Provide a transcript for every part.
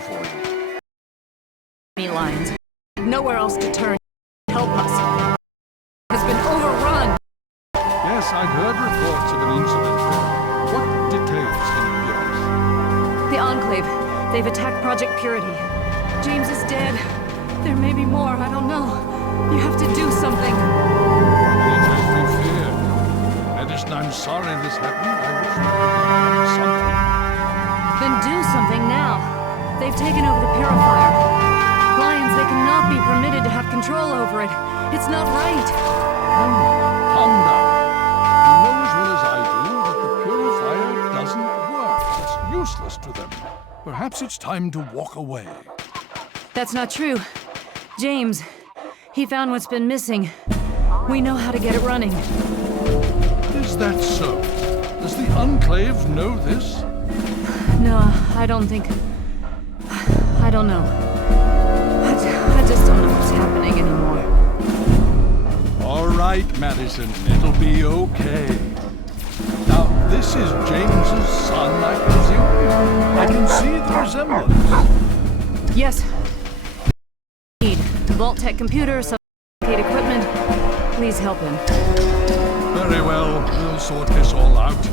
for you? Lines. Nowhere else to turn. Help us. Has been overrun. Yes, I've heard reports of an incident there. What details can you give us? The Enclave. They've attacked Project Purity. James is dead. There may be more, I don't know. You have to do something. It has me feared. Edison, I'm sorry this happened. I wish we could do something. Then do something now. They've taken over the purifier. Lions, they cannot be permitted to have control over it. It's not right. Calm down. You know as well as I do that the purifier doesn't work. It's useless to them. Perhaps it's time to walk away. That's not true. James, he found what's been missing. We know how to get it running. Is that so? Does the Enclave know this? No, I don't think... I don't know. I just don't know what's happening anymore. All right, Madison. It'll be okay. Now, this is James's son, I presume? I can see the resemblance. Yes. Need Vault-Tech computer, some equipment. Please help him. Very well. We'll sort this all out.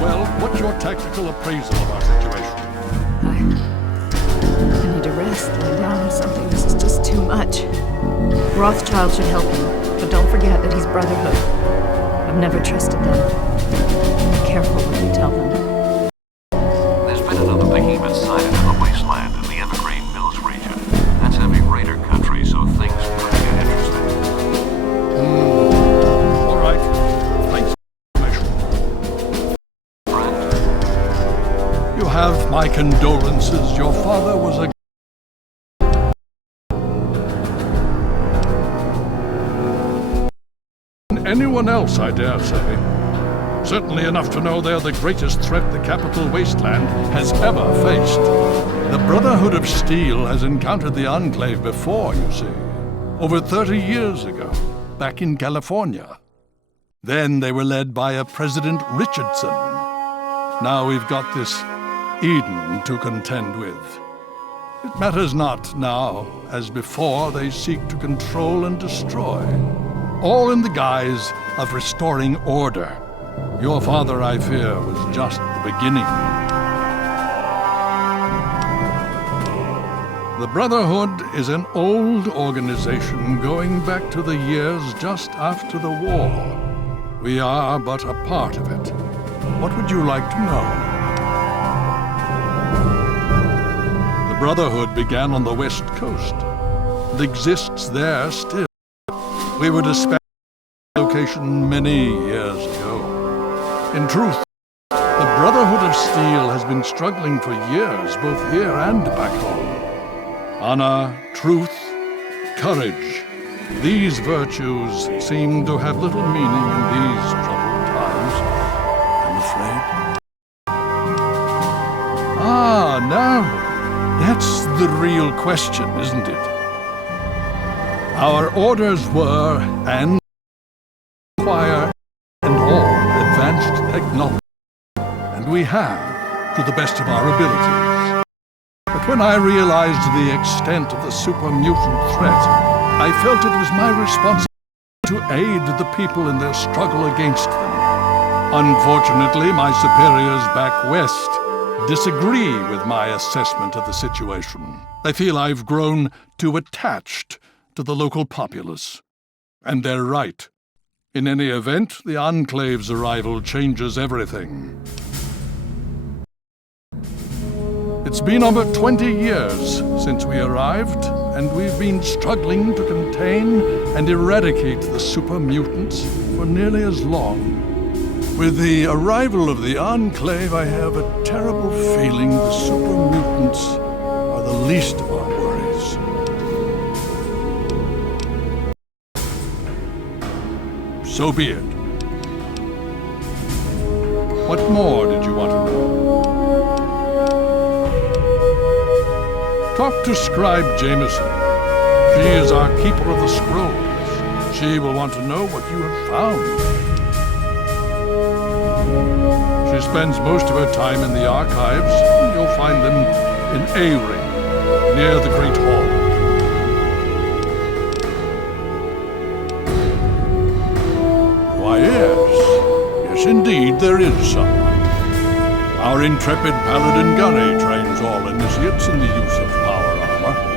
Well, what's your tactical appraisal of our situation? I need to rest, lie down or something. This is just too much. Rothschild should help him, but don't forget that he's Brotherhood. I've never trusted them. Be careful what you tell them. There's been another behemoth sighted in the wasteland in the Evergreen Mills region. That's heavy raider country, so things could get interesting. All right. Thanks for the information. Friend? You have my condolences. Your father was a... anyone else, I dare say. Certainly enough to know they're the greatest threat the capital wasteland has ever faced. The Brotherhood of Steel has encountered the Enclave before, you see. Over 30 years ago, back in California. Then they were led by a President Richardson. Now we've got this Eden to contend with. It matters not now, as before they seek to control and destroy. All in the guise of restoring order. Your father, I fear, was just the beginning. The Brotherhood is an old organization going back to the years just after the war. We are but a part of it. What would you like to know? The Brotherhood began on the West Coast. It exists there still. We were dispatched to the location many years ago. In truth, the Brotherhood of Steel has been struggling for years, both here and back home. Honor, truth, courage. These virtues seem to have little meaning in these troubled times, I'm afraid. Ah, now, that's the real question, isn't it? Our orders were, and require, and all advanced technology. And we have, to the best of our abilities. But when I realized the extent of the super mutant threat, I felt it was my responsibility to aid the people in their struggle against them. Unfortunately, my superiors back west disagree with my assessment of the situation. They feel I've grown too attached to the local populace. And they're right. In any event, the Enclave's arrival changes everything. It's been over 20 years since we arrived, and we've been struggling to contain and eradicate the super mutants for nearly as long. With the arrival of the Enclave, I have a terrible feeling the super mutants are the least of our worries. So be it. What more did you want to know? Talk to Scribe Jameson. She is our keeper of the scrolls. She will want to know what you have found. She spends most of her time in the archives. You'll find them in A Ring, near the Great Hall. Why, yes. Yes, indeed, there is someone. Our intrepid paladin Gunny trains all initiates in the use of power armor.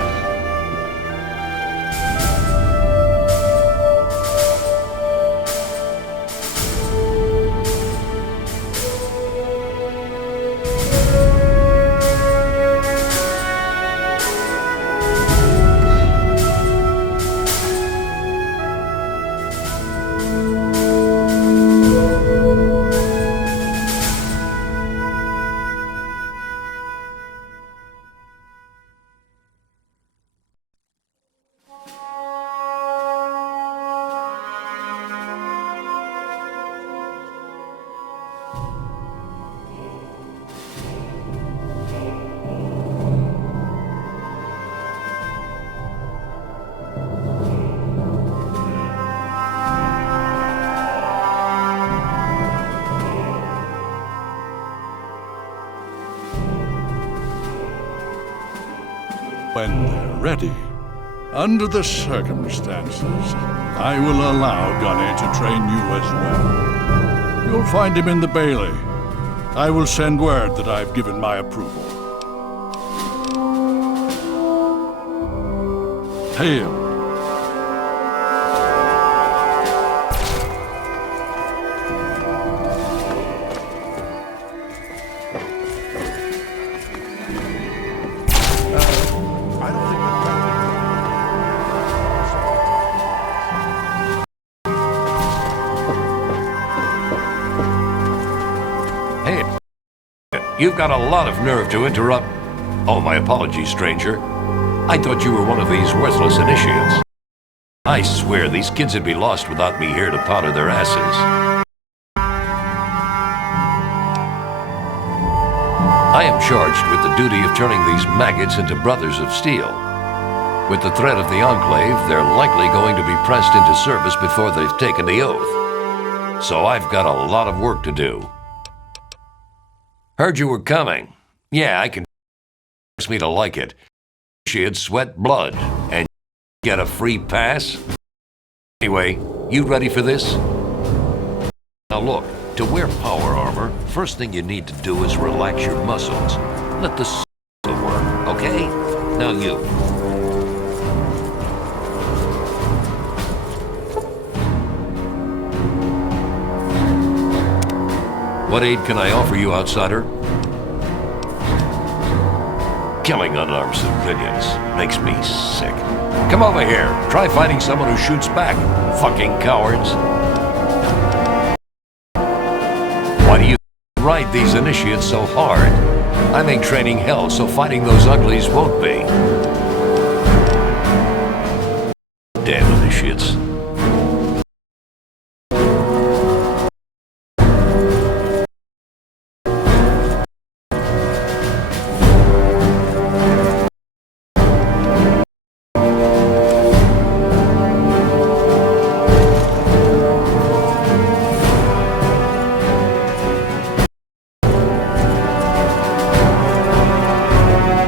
When they're ready, under the circumstances, I will allow Gunny to train you as well. You'll find him in the Bailey. I will send word that I've given my approval. Hail. You've got a lot of nerve to interrupt. Oh, my apologies, stranger. I thought you were one of these worthless initiates. I swear these kids would be lost without me here to powder their asses. I am charged with the duty of turning these maggots into brothers of steel. With the threat of the Enclave, they're likely going to be pressed into service before they've taken the oath. So I've got a lot of work to do. Heard you were coming. Yeah, I can force me to like it. She'd sweat blood and get a free pass. Anyway, you ready for this? Now look, to wear power armor, first thing you need to do is relax your muscles. Let the work, okay? Now you. What aid can I offer you, outsider? Killing unarmed civilians makes me sick. Come over here. Try finding someone who shoots back. Fucking cowards. Why do you ride these initiates so hard? I make training hell, so fighting those uglies won't be. Damn initiates.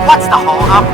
What's the hold-up?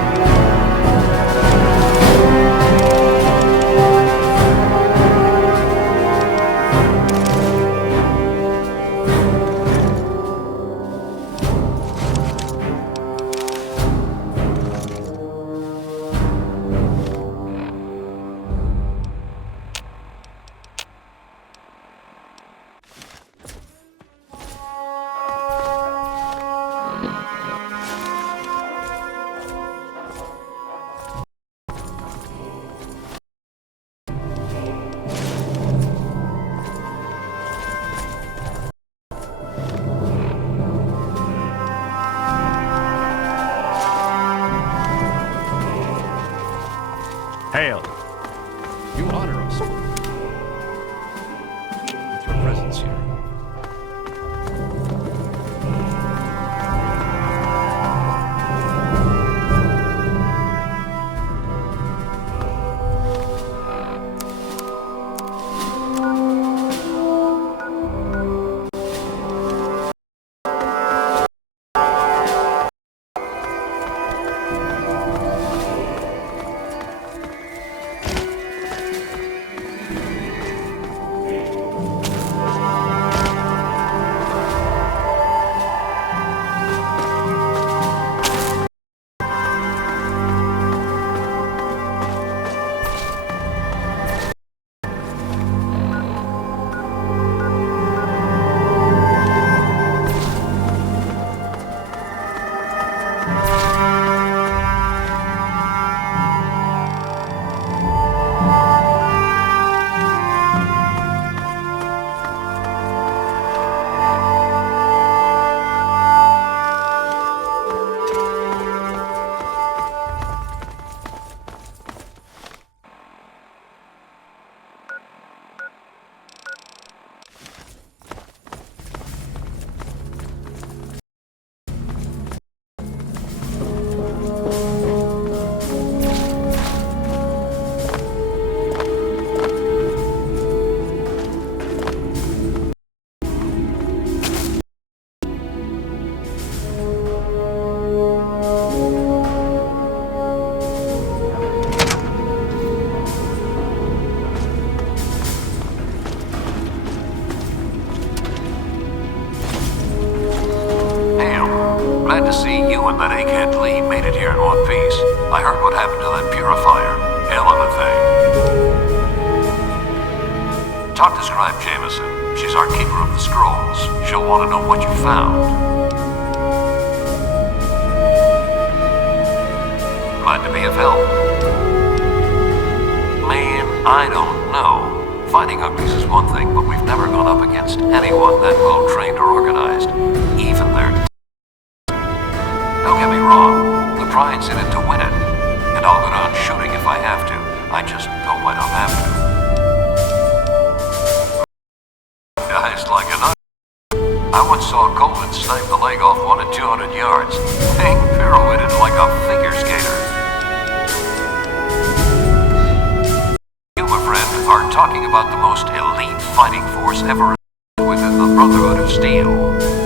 Hail. You honor us with your presence here. when that egghead Lee made it here in one piece. I heard what happened to that purifier. Hell of a thing. Talk to Scribe Jameson. She's our keeper of the scrolls. She'll want to know what you found. Glad to be of help. Man, I don't know. Fighting uglies is one thing, but we've never gone up against anyone that well trained or organized. Even their... Don't get me wrong, the pride's in it to win it. And I'll go down shooting if I have to. I just hope I don't have to. Guys like a nut. I once saw Coleman snipe the leg off one at 200 yards. Thing pirouetted like a figure skater. You, my friend, are talking about the most elite fighting force ever within the Brotherhood of Steel.